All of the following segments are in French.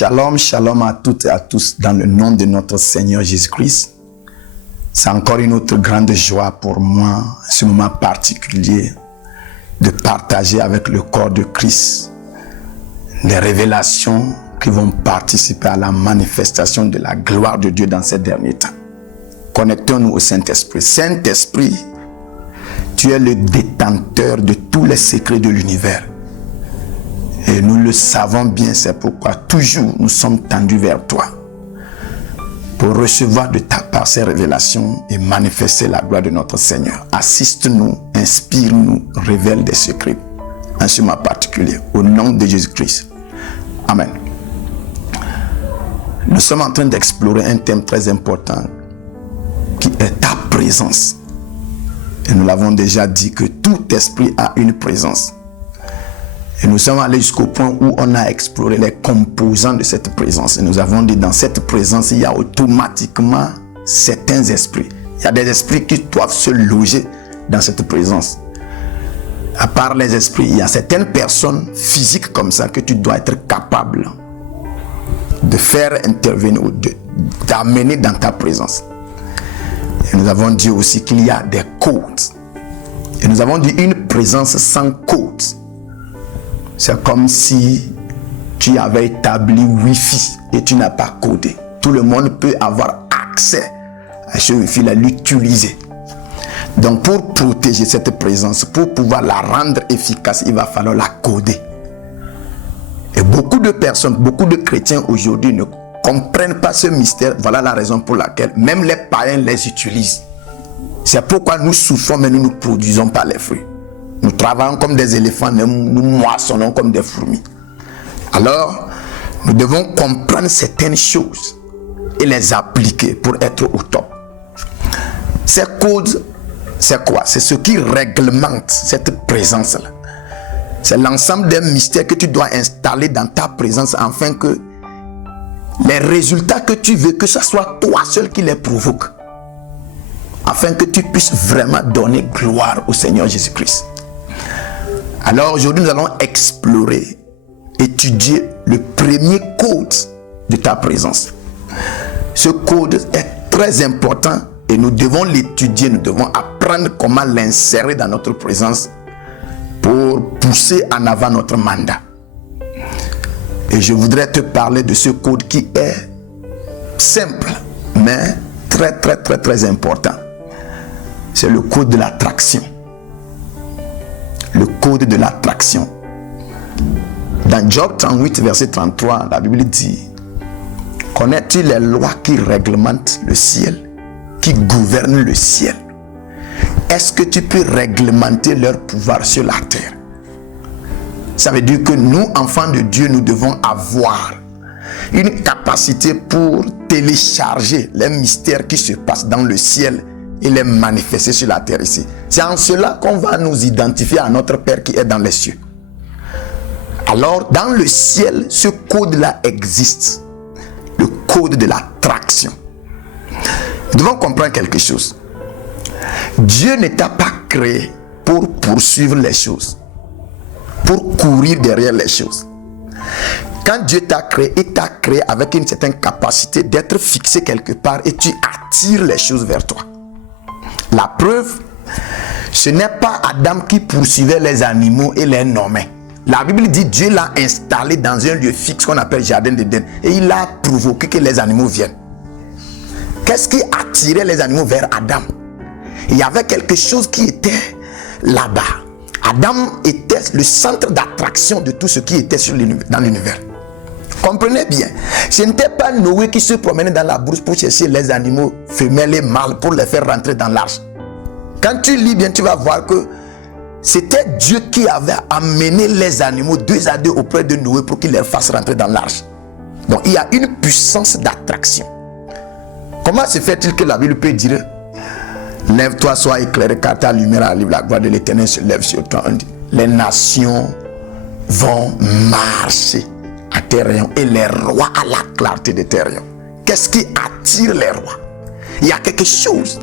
Shalom, shalom à toutes et à tous dans le nom de notre Seigneur Jésus-Christ. C'est encore une autre grande joie pour moi, ce moment particulier, de partager avec le corps de Christ des révélations qui vont participer à la manifestation de la gloire de Dieu dans ces derniers temps. Connectons-nous au Saint-Esprit. Saint-Esprit, tu es le détenteur de tous les secrets de l'univers. Et nous le savons bien, c'est pourquoi toujours nous sommes tendus vers toi pour recevoir de ta part ces révélations et manifester la gloire de notre Seigneur. Assiste-nous, inspire-nous, révèle des secrets, en ce moment particulier, au nom de Jésus-Christ. Amen. Nous sommes en train d'explorer un thème très important qui est ta présence. Et nous l'avons déjà dit que tout esprit a une présence. Et nous sommes allés jusqu'au point où on a exploré les composants de cette présence. Et nous avons dit, dans cette présence, il y a automatiquement certains esprits. Il y a des esprits qui doivent se loger dans cette présence. À part les esprits, il y a certaines personnes physiques comme ça que tu dois être capable de faire intervenir ou d'amener dans ta présence. Et nous avons dit aussi qu'il y a des codes. Et nous avons dit une présence sans code. C'est comme si tu avais établi Wi-Fi et tu n'as pas codé. Tout le monde peut avoir accès à ce Wi-Fi-là, l'utiliser. Donc pour protéger cette présence, pour pouvoir la rendre efficace, il va falloir la coder. Et beaucoup de personnes, beaucoup de chrétiens aujourd'hui ne comprennent pas ce mystère. Voilà la raison pour laquelle même les païens les utilisent. C'est pourquoi nous souffrons mais nous ne produisons pas les fruits. Nous travaillons comme des éléphants, nous moissonnons comme des fourmis. Alors, nous devons comprendre certaines choses et les appliquer pour être au top. Ces codes, c'est quoi? C'est ce qui réglemente cette présence-là. C'est l'ensemble des mystères que tu dois installer dans ta présence afin que les résultats que tu veux, que ce soit toi seul qui les provoque. Afin que tu puisses vraiment donner gloire au Seigneur Jésus-Christ. Alors aujourd'hui, nous allons explorer, étudier le premier code de ta présence. Ce code est très important et nous devons l'étudier, nous devons apprendre comment l'insérer dans notre présence pour pousser en avant notre mandat. Et je voudrais te parler de ce code qui est simple, mais très important. C'est le code de l'attraction. Le code de l'attraction. Dans Job 38, verset 33, la Bible dit: connais-tu les lois qui réglementent le ciel, qui gouvernent le ciel? Est-ce que tu peux réglementer leur pouvoir sur la terre? Ça veut dire que nous, enfants de Dieu, nous devons avoir une capacité pour télécharger les mystères qui se passent dans le ciel et les manifester sur la terre ici. C'est en cela qu'on va nous identifier à notre Père qui est dans les cieux. Alors, dans le ciel, ce code-là existe. Le code de l'attraction. Nous devons comprendre quelque chose. Dieu ne t'a pas créé pour poursuivre les choses, pour courir derrière les choses. Quand Dieu t'a créé, il t'a créé avec une certaine capacité d'être fixé quelque part et tu attires les choses vers toi. La preuve, ce n'est pas Adam qui poursuivait les animaux et les nommait. La Bible dit Dieu l'a installé dans un lieu fixe qu'on appelle Jardin d'Éden et il a provoqué que les animaux viennent. Qu'est-ce qui attirait les animaux vers Adam? Il y avait quelque chose qui était là-bas. Adam était le centre d'attraction de tout ce qui était dans l'univers. Comprenez bien, ce n'était pas Noé qui se promenait dans la brousse pour chercher les animaux femelles et mâles pour les faire rentrer dans l'arche. Quand tu lis bien, tu vas voir que c'était Dieu qui avait amené les animaux 2 à 2 auprès de Noé pour qu'il les fasse rentrer dans l'arche. Donc il y a une puissance d'attraction. Comment se fait-il que la Bible peut dire: lève-toi, sois éclairé, car ta lumière arrive, la gloire de l'Éternel se lève sur toi. Les nations vont marcher à tes rayons et les rois à la clarté de tes rayons. Qu'est-ce qui attire les rois? Il y a quelque chose.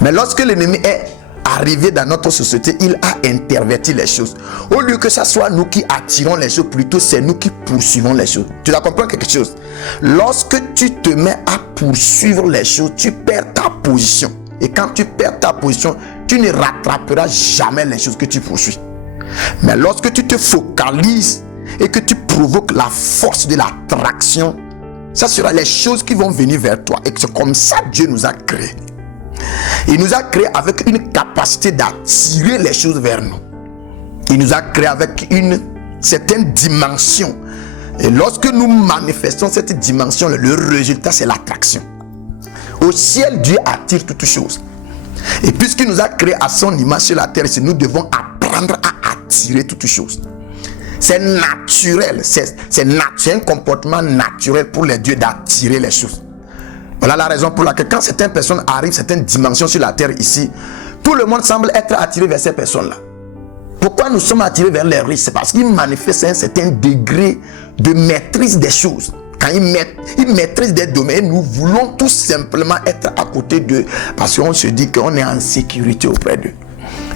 Mais lorsque l'ennemi est arrivé dans notre société, il a interverti les choses. Au lieu que ce soit nous qui attirons les choses, plutôt c'est nous qui poursuivons les choses. Tu dois comprendre quelque chose. Lorsque tu te mets à poursuivre les choses, tu perds ta position. Et quand tu perds ta position, tu ne rattraperas jamais les choses que tu poursuis. Mais lorsque tu te focalises et que tu provoques la force de l'attraction, ça sera les choses qui vont venir vers toi. Et c'est comme ça que Dieu nous a créés. Il nous a créés avec une capacité d'attirer les choses vers nous. Il nous a créés avec une certaine dimension. Et lorsque nous manifestons cette dimension, le résultat c'est l'attraction. Au ciel, Dieu attire toutes choses. Et puisqu'il nous a créés à son image sur la terre, nous devons apprendre à attirer toutes choses. C'est naturel, c'est un comportement naturel pour les dieux d'attirer les choses. Voilà la raison pour laquelle quand certaines personnes arrivent, certaines dimensions sur la terre ici, tout le monde semble être attiré vers ces personnes-là. Pourquoi nous sommes attirés vers les riches? C'est parce qu'ils manifestent un certain degré de maîtrise des choses. Quand ils maîtrisent des domaines, nous voulons tout simplement être à côté d'eux parce qu'on se dit qu'on est en sécurité auprès d'eux.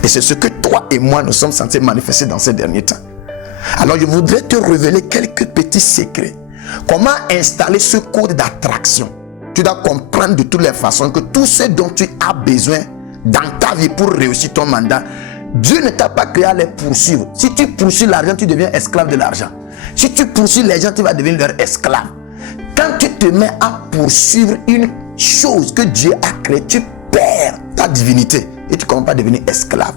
Et c'est ce que toi et moi nous sommes censés manifester dans ces derniers temps. Alors je voudrais te révéler quelques petits secrets. Comment installer ce code d'attraction? Tu dois comprendre de toutes les façons que tout ce dont tu as besoin dans ta vie pour réussir ton mandat, Dieu ne t'a pas créé à les poursuivre. Si tu poursuis l'argent, tu deviens esclave de l'argent. Si tu poursuis les gens, tu vas devenir leur esclave. Quand tu te mets à poursuivre une chose que Dieu a créée, tu perds ta divinité et tu ne commences pas à devenir esclave.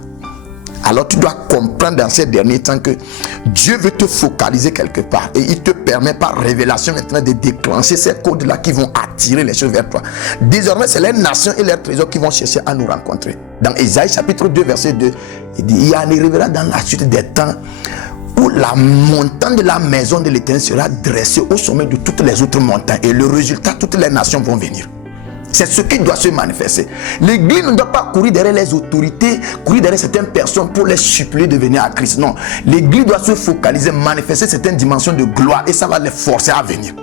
Alors tu dois comprendre dans ces derniers temps que Dieu veut te focaliser quelque part et il te permet par révélation maintenant de déclencher ces codes-là qui vont attirer les choses vers toi. Désormais, c'est les nations et leurs trésors qui vont chercher à nous rencontrer. Dans Ésaïe chapitre 2 verset 2, il dit, il arrivera dans la suite des temps où la montagne de la maison de l'Éternel sera dressée au sommet de toutes les autres montagnes et le résultat, toutes les nations vont venir. C'est ce qui doit se manifester. L'église ne doit pas courir derrière les autorités, courir derrière certaines personnes pour les supplier de venir à Christ. Non, l'église doit se focaliser, manifester certaines dimensions de gloire et ça va les forcer à venir.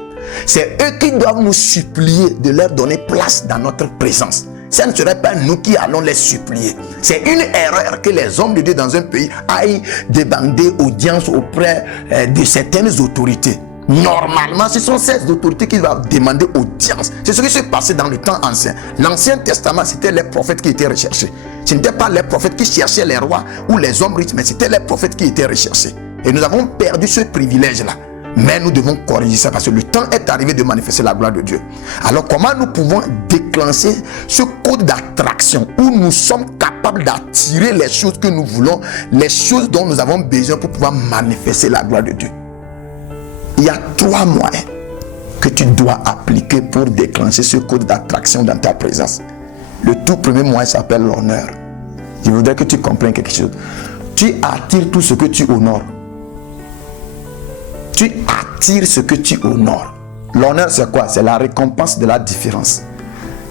C'est eux qui doivent nous supplier de leur donner place dans notre présence. Ce ne serait pas nous qui allons les supplier. C'est une erreur que les hommes de Dieu dans un pays aillent demander audience auprès de certaines autorités. Normalement, ce sont ces autorités qui doivent demander audience. C'est ce qui s'est passé dans le temps ancien. L'Ancien Testament, c'était les prophètes qui étaient recherchés. Ce n'était pas les prophètes qui cherchaient les rois ou les hommes riches, mais c'était les prophètes qui étaient recherchés. Et nous avons perdu ce privilège-là. Mais nous devons corriger ça parce que le temps est arrivé de manifester la gloire de Dieu. Alors, comment nous pouvons déclencher ce code d'attraction où nous sommes capables d'attirer les choses que nous voulons, les choses dont nous avons besoin pour pouvoir manifester la gloire de Dieu? Il y a 3 moyens que tu dois appliquer pour déclencher ce code d'attraction dans ta présence. Le tout premier moyen s'appelle l'honneur. Je voudrais que tu comprennes quelque chose. Tu attires tout ce que tu honores. Tu attires ce que tu honores. L'honneur, c'est quoi? C'est la récompense de la différence.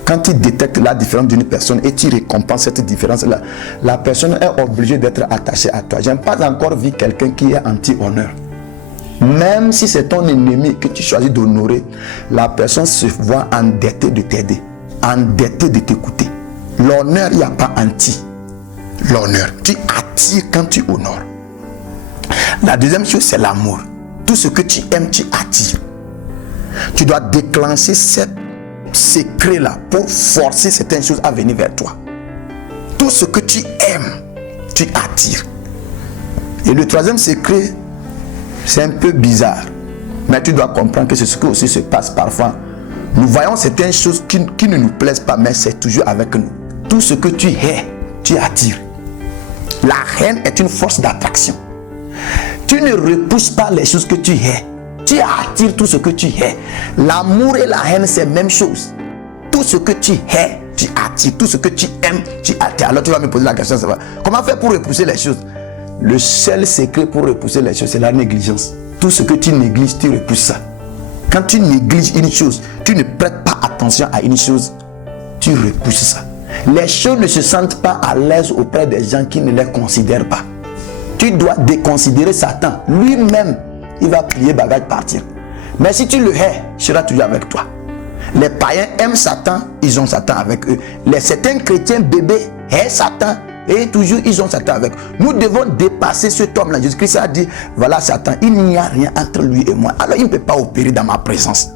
Quand tu détectes la différence d'une personne et tu récompenses cette différence-là, la personne est obligée d'être attachée à toi. Je n'ai pas encore vu quelqu'un qui est anti-honneur. Même si c'est ton ennemi que tu choisis d'honorer, la personne se voit endettée de t'aider, endettée de t'écouter. L'honneur, il n'y a pas anti. L'honneur, tu attires quand tu honores. La deuxième chose, c'est l'amour. Tout ce que tu aimes, tu attires. Tu dois déclencher ce secret-là pour forcer certaines choses à venir vers toi. Tout ce que tu aimes, tu attires. Et le troisième secret, c'est un peu bizarre, mais tu dois comprendre que c'est ce qui aussi se passe parfois. Nous voyons certaines choses qui ne nous plaisent pas, mais c'est toujours avec nous. Tout ce que tu hais, tu attires. La haine est une force d'attraction. Tu ne repousses pas les choses que tu hais. Tu attires tout ce que tu hais. L'amour et la haine, c'est la même chose. Tout ce que tu hais, tu attires. Tout ce que tu aimes, tu attires. Alors tu vas me poser la question, ça va. Comment faire pour repousser les choses? Le seul secret pour repousser les choses, c'est la négligence. Tout ce que tu négliges, tu repousses ça. Quand tu négliges une chose, tu ne prêtes pas attention à une chose, tu repousses ça. Les choses ne se sentent pas à l'aise auprès des gens qui ne les considèrent pas. Tu dois déconsidérer Satan. Lui-même, il va plier bagage partir. Mais si tu le hais, il sera toujours avec toi. Les païens aiment Satan, ils ont Satan avec eux. Les certains chrétiens bébés haient Satan, Et toujours, ils ont Satan avec. Nous devons dépasser cet homme-là. Jésus-Christ a dit, voilà Satan, il n'y a rien entre lui et moi. Alors, il ne peut pas opérer dans ma présence.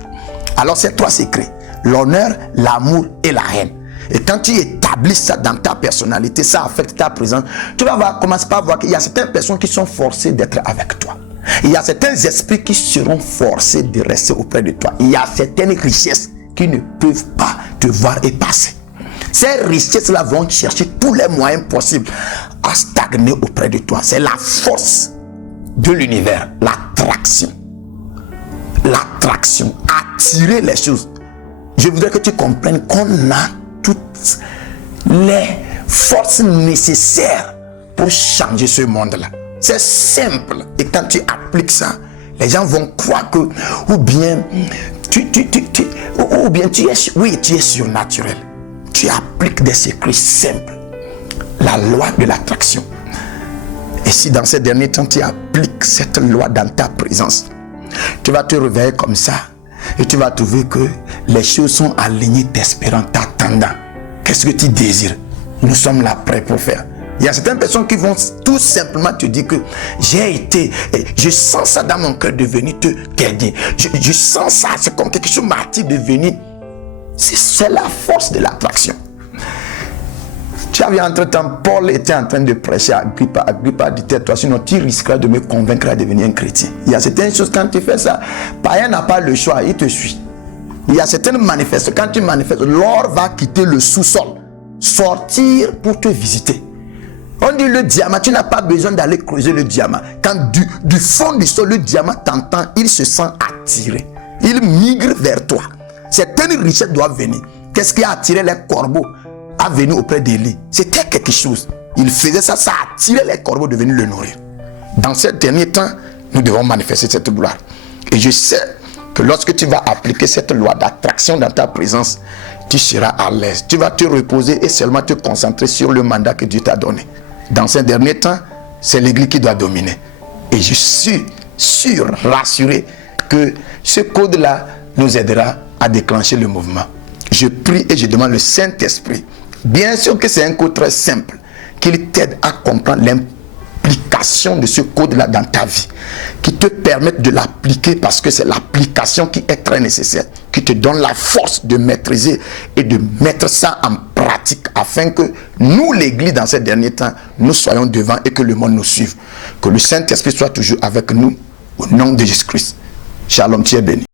Alors, c'est trois secrets. L'honneur, l'amour et la haine. Et quand tu établis ça dans ta personnalité, ça affecte ta présence. Tu vas voir, commence par voir qu'il y a certaines personnes qui sont forcées d'être avec toi. Il y a certains esprits qui seront forcés de rester auprès de toi. Il y a certaines richesses qui ne peuvent pas te voir et passer. Ces richesses-là vont chercher tous les moyens possibles à stagner auprès de toi. C'est la force de l'univers, l'attraction. L'attraction, attirer les choses. Je voudrais que tu comprennes qu'on a toutes les forces nécessaires pour changer ce monde-là. C'est simple. Et quand tu appliques ça, les gens vont croire que, ou bien tu es surnaturel. Tu appliques des secrets simples. La loi de l'attraction. Et si dans ces derniers temps, tu appliques cette loi dans ta présence, tu vas te réveiller comme ça. Et tu vas trouver que les choses sont alignées, t'espérant, t'attendant. Qu'est-ce que tu désires? Nous sommes là prêts pour faire. Il y a certaines personnes qui vont tout simplement te dire que je sens ça dans mon cœur de venir t'aider. Je sens ça, c'est comme quelque chose m'attire de venir. C'est la force de l'attraction. Tu avais entre-temps, Paul était en train de prêcher à Agrippa. Agrippa dit, tais-toi, sinon tu risqueras de me convaincre à devenir un chrétien. Il y a certaines choses, quand tu fais ça, païen n'a pas le choix, il te suit. Il y a certaines manifestations, quand tu manifestes, l'or va quitter le sous-sol, sortir pour te visiter. On dit le diamant, tu n'as pas besoin d'aller creuser le diamant. Quand du fond du sol, le diamant t'entend, il se sent attiré. Il migre vers toi. Certaines richesses doivent venir. Qu'est-ce qui a attiré les corbeaux à venir auprès d'Élie? C'était quelque chose. Il faisait ça, ça attirait les corbeaux de venir le nourrir. Dans ces derniers temps, nous devons manifester cette gloire. Et je sais que lorsque tu vas appliquer cette loi d'attraction dans ta présence, tu seras à l'aise. Tu vas te reposer et seulement te concentrer sur le mandat que Dieu t'a donné. Dans ces derniers temps, c'est l'Église qui doit dominer. Et je suis sûr, rassuré, que ce code-là nous aidera à déclencher le mouvement. Je prie et je demande le Saint-Esprit. Bien sûr que c'est un code très simple, qu'il t'aide à comprendre l'implication de ce code-là dans ta vie, qui te permette de l'appliquer parce que c'est l'application qui est très nécessaire, qui te donne la force de maîtriser et de mettre ça en pratique afin que nous, l'Église, dans ces derniers temps, nous soyons devant et que le monde nous suive. Que le Saint-Esprit soit toujours avec nous au nom de Jésus-Christ. Shalom, tu es béni.